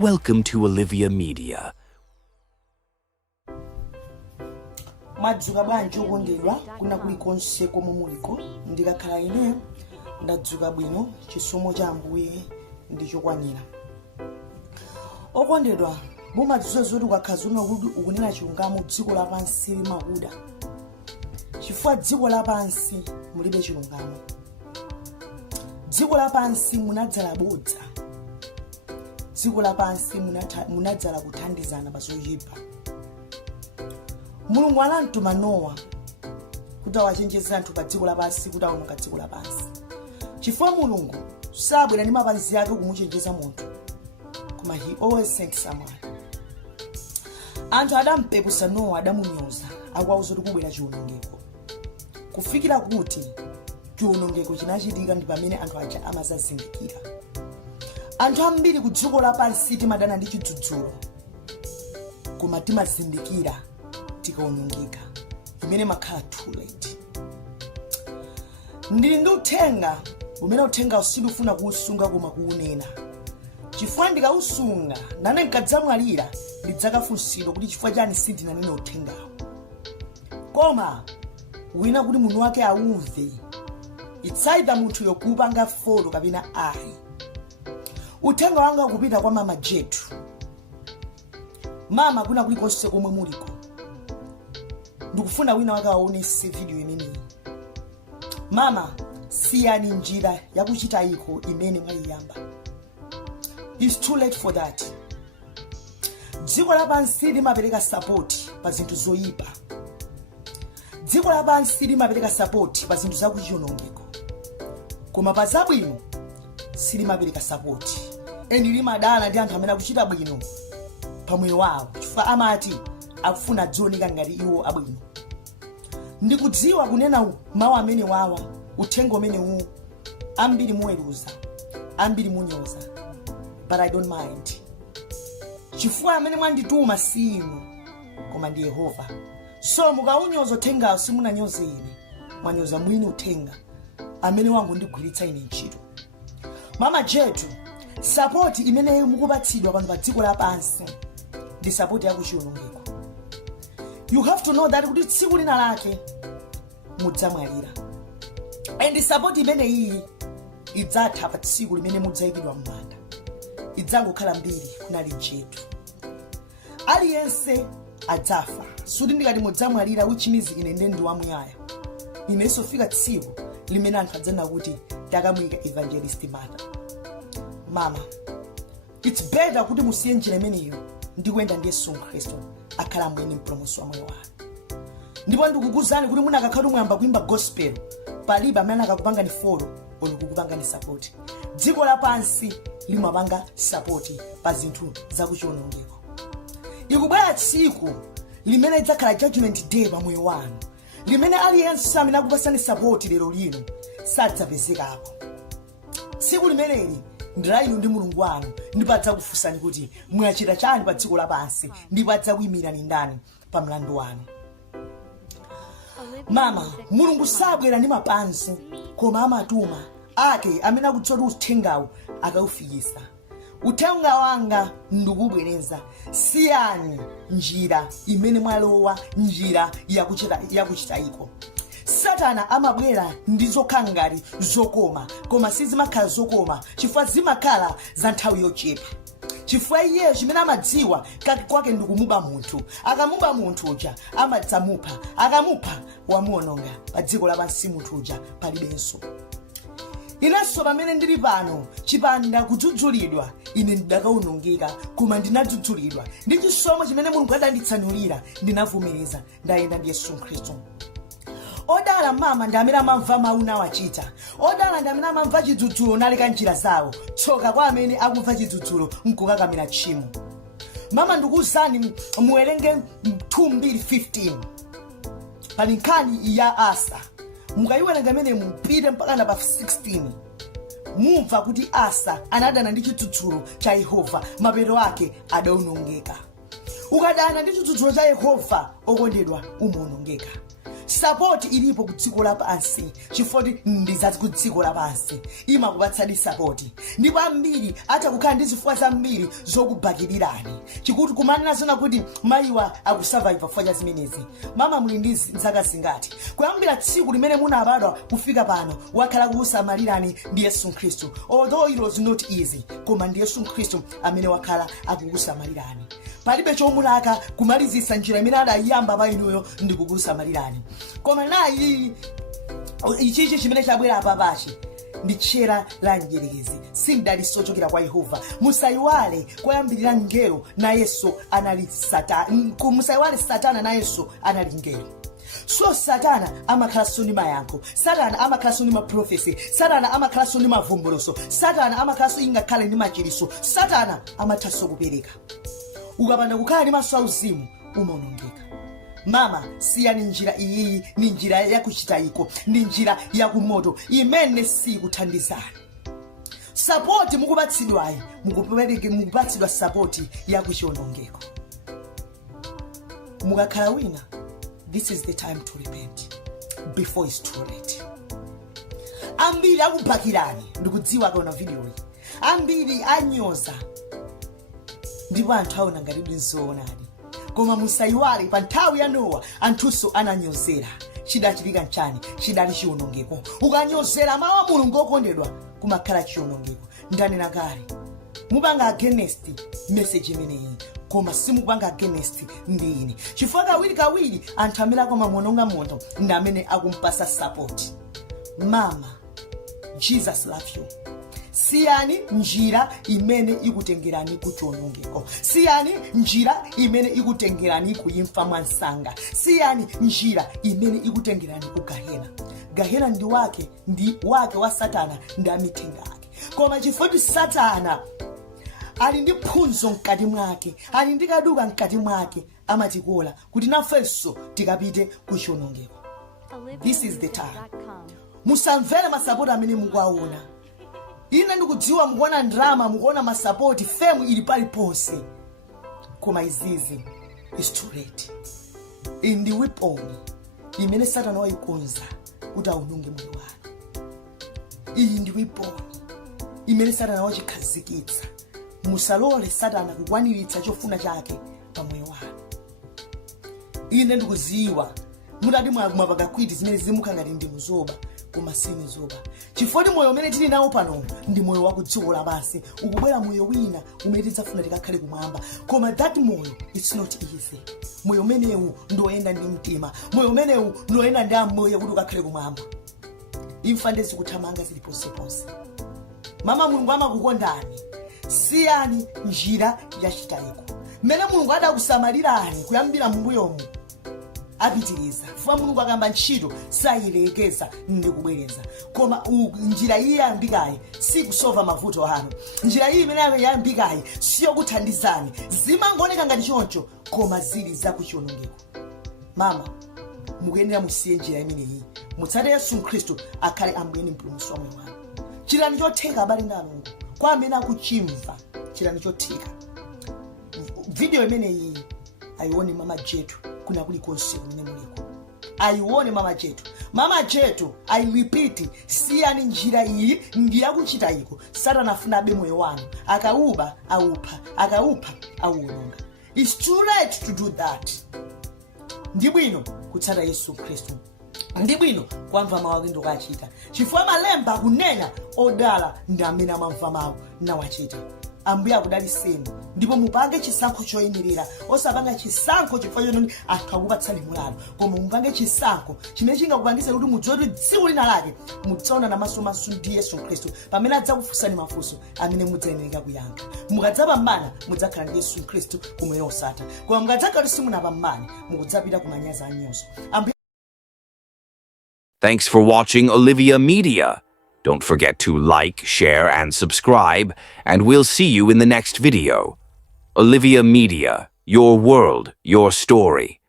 Welcome to Olivia Media. Madzuka bwanji okondedwa kuna kulikonse komwe muliko ndikakhala ine ndadzuka bwino chisomo cha Ambuye ndichokwanira. Okondedwa mumadziwa zoti ukakhala kuti ukunena chilungamo dziko lapansi limakuda chifukwa dziko lapansi mulibe chilungamo. Dziko lapansi munadzala bodza, dziko lapansi munadzala kuthandizana pa zoyipa. Mulungu anamtuma Nowa kuti awachenjeze anthu pa dziko lapansi kuti awononge dziko lapansi. Chifukwa Mulungu sabwera ndi mapazi ake kumuchenjeza munthu, koma he always sent someone. Anthu adampeputsa Nowa, adamunyoza, akuwauza kuti kubwera chiwonongeko. Kufikira kuti chiwonongeko chinachitika ndi pamene anthu aja amazazindikira. Anthu ambiri ku dziko lapansi timadana ndi chidzudzulo, koma timazindikira tikawonongeka imene makhala too late. Ndili ndi uthenga umene uthenga usidufuna kuusunga koma kuunena. Chifukwa ndikausunga nane nkadzamwalira ndidzakafunsidwa kuti chifukwa chani sindinanena uthengawo. Koma wina kuti munthu wake aumve, it's either munthu yokupanga folo kapena ayi. Uthenga wanga ukupita kwa mama Jetu. Mama kuna kulikonse komwe muliko, ndikufuna wina wake aonese video imeneyi. Mama, siyani njira yakuchita iko imene mwayiyamba. It's too late for that. Dziko lapansi limapereka support pa zinthu zoyipa. Dziko lapansi limapereka support pa zinthu zakuchiwonongeko, koma pa zabwino silimapereka support. Eni limadana ndi anthu amene akuchita bwino pamoyo wawo, chifukwa amati akufuna dzioneka ngati iwo abwino. Ndikudziwa kunena mawu amene wawa, uthenga umene uwu, ambiri muweruza, ambiri munyoza, but I don't mind. Chifukwa amene mwandituma si inu, koma ndi Yehova. So mukaunyoza uthengawo simunanyoze ine, mwanyoza mwini uthenga amene wangu ndigwiritsa ine ntchito. Mama Jetu, support imene mukupatsidwa pano pa dziko lapansi ndi support yakuchiwonongeko. You have to know that kuti tsiku lina lake mudzamwalira. And support imene iyi idzatha pa tsiku limene mudzayikidwa m'manda. Idzangokhala mbiri kunali Jetu. Aliyense adzafa. Suti ndikati mudzamwalira which means ine ndi wamuyaya. Inenso fika tsiku limene anthu adzana kuti takamuyika evangelist mata. Mama, it's better kuti musiye njira imeneyo ndikuyenda ndi Yesu Khristu akhala mwini mpulumutsi wa moyo wanu. Ndipo ndikukuzani kuti munakakhala muyamba kuimba gospel palibe amene akakupanga ni follow olukukupanga ni support. Dziko lapansi limapanga support pa zinthu zakuchiwonongeko. Ikubwera tsiku limene idzakhala judgment day pa moyo wanu, limene aliyense amene akupasani support lero lino sadzapezekapo. Tsiku limeneli ndirainu ndi Mulungu wanu ndipadza kufunsani kuti mwachita chani pa dziko lapansi, ndipadza kuyimira ni ndani pa mlandu wanu. Mama, Mulungu sabwera ndi mapansi, koma amatuma ake amene akudziwa uthengawo akaufikisa. Uthenga wanga ndikubwereza, siyani njira imene mwalowa, njira yakuchita iko. Satana amabwera ndi zokhala ngati zokoma, koma sizimakhala zokoma chifukwa zimakhala za nthawi yochepa. Chifukwa iye chimene amadziwa kake kwake ndikumuba munthu. Akamuba munthu uja amadzamupha, akamupha wamuononga pa dziko lapansi munthu uja palibenso. Inenso pamene ndili pano chipanda kudzudzulidwa, ine ndidakawonongeka koma ndinadzudzulidwa ndi chisomo chimene Mulungu adanditsanulira, ndinavomereza ndayenda ndi Yesu Khristu. Odala mama ndi amene amamva mawu nawachita. Odala ndi amene amamva chidzudzulo naleka njira zawo. Tsoka kwa amene akumva chidzudzulo nkukakamira tchimo. Mama ndikuwuzani muwerenge 2:15 pali nkhani ya Asa. Mukayiwerenga imene mupite mpaka na pa 16 mumva kuti Asa anadana ndi chidzudzulo cha Yehova, mapeto ake adawonongeka. Ukadana ndi chidzudzulo cha Yehova okondedwa umuwonongeka. Support ilipo ku dziko lapansi, chifukwa ndi za ku dziko lapansi imakupatsani support. ndipo ambiri atakukhala ndi zifukwa zambiri zokubakirirani chikuti kumanena zona kuti mayiwa akusurvive chifukwa cha zimenezi. Mama muli ndi zaka zingati? Kuyambira tsiku limene munabadwa kufika pano wakhala kukusamalirani ndi Yesu Khristu. Although it was not easy, koma ndi Yesu Khristu amene wakhala akukusamalirani. Palibe chomulaka kumalizisa njira imene adayamba pa inuyo ndi kukusamalirani. Koma nayi ichichi chimene chabwera apapachi ndi tchera la mdierekezi, sindaliso ochokera kwa Yehova. Musayiwale koyambirira ngelo na Yesu anali Satana. Musayiwale Satana na Yesu anali ngelo. So Satana amakhalanso ndi mayankho, Satana amakhalanso ndi maprofesi, Satana amakhalanso ndi mavumbuluso, Satana amakhalanso ingakhale ndi machiriso, Satana amathanso kupereka. Ukapanda kukhala ndi maso auzimu umaonongeka. Mama, siyani njira iyi ni njira yakuchitayiko, ndi njira yakumoto imene sikuthandizani. Support mukupatsidwayi mukupatsidwa support yakuchiwonongeko. Mukakhala wina, this is the time to repent before it's too late. Ambiri akubakirani ndikudziwa kaona video iyi. Ambiri anyoza ndipo anthu aona ngati ndizoonadi. Koma musayiwale pa nthawi ya Nowa anthuso ananyozera. Chidachitika nchani? Chidali chiwonongeko. Ukanyozera mawu a Mulungu okondedwa kumakhala chiwonongeko. Ndanena kale mupanga against message imeneyi, koma simupanga against ndi ine. Chifukwa kawiri anthu amene akumamuononga moto ndi amene akumpasa support. Mama, Jesus love you. Siyani njira imene ikutengerani kuchiwonongeko. Siyani njira imene ikutengerani kuimfa mwansanga. Siyani njira imene ikutengerani ku Gahena. Gahena ndi wake wa Satana ndi amithenga ake. Koma chifukwa Satana ali ndi phunzo mkati mwake, ali ndi kaduka mkati mwake, amatikola kuti nafenso tikapite kuchiwonongeko. This is the time. Musamvere masapoti amene mukuwaona. Ine ndikudziwa mukuona drama, mukuona masapoti, fame ili paliponse. Koma izizi is too late. Ndi weapon imene Satana wayikonza kuti aununge moyo wanu. Iyi ndi weapon imene Satana wachikhazikitsa. Musalole Satana kukwaniritsa chofuna chake pa moyo wanu. Ine ndikudziwa mutati mwapaka kwiti zimene zimukha ngati ndi muzoba, koma si muzoba. Chifukwa moyo umene tili nawo pano ndi moyo wakudziko lapansi. Ukubwera moyo wina umene tidzafuna tikakhale kumwamba, koma that moyo it's not easy. Moyo umenewu ndoyenda ndi mtima, moyo umenewu ndoyenda ndi amoyo kuti ukakhale kumwamba. Imfa ndezikuthamanga ziliponseponse. Mama, Mulungu amakukondani. Siyani njira yachitayiko. Mmene Mulungu adakusamalirani kuyambira mbuyomu apitiriza. Fuwa Mulungu akamba ntchito sayilekeza ndi kubwereza. Koma njira iyi yayambikayi si kusova mavuto anu. Njira iyi imene yayambikayi siyo kuthandizani. Zimangooneka ngati choncho koma zili zakuchiwonongeko. Mama, mukuyenera musiye njira imeneyi. Mutsate Yesu Khristu akhale Ambuye ndi Mpulumutsi wa moyo wanu. Chilani chotheka abale ndi alongo. Kwa amene akuchimva chilani chotheka. Video imeneyi ayione Mama Jetu kuna kulikonse kumene muliko. Ayione Mama Jetu. Mama Jetu, I repeat, siyani njira iyi ndi yakuchitayiko. Satana afuna abe moyo wanu. Akauba awupha, akawupha awuwononga. It's too late to do that. Ndi bwino kutsata Yesu Khristu. Ndi bwino kwamva mawu ake ndokachita. Chifukwa malemba akunena odala ndi amene amamva mawu nawachita. Ambuye akudaliseni ndipo mupange chisankho choyenerera. Osapanga chisankho chifukwa choti anthu akupatsani mulalo, koma mupange chisankho chimene chingakupangitse kuti mudzoti tsiku lina lake mudzaona namaso ndi Yesu Khristu pamene adzakufunsani mafunso amene mudzayenereka kuyankha. Mukadzapambana mudzakhala ndi Yesu Khristu kumoyo osatha. Koma mukadzakhala simunapambane mukudzapita kumanyazi anyozo. Thanks for watching Olivia Media. Don't forget to like, share, and subscribe, and we'll see you in the next video. Olivia Media, your world, your story.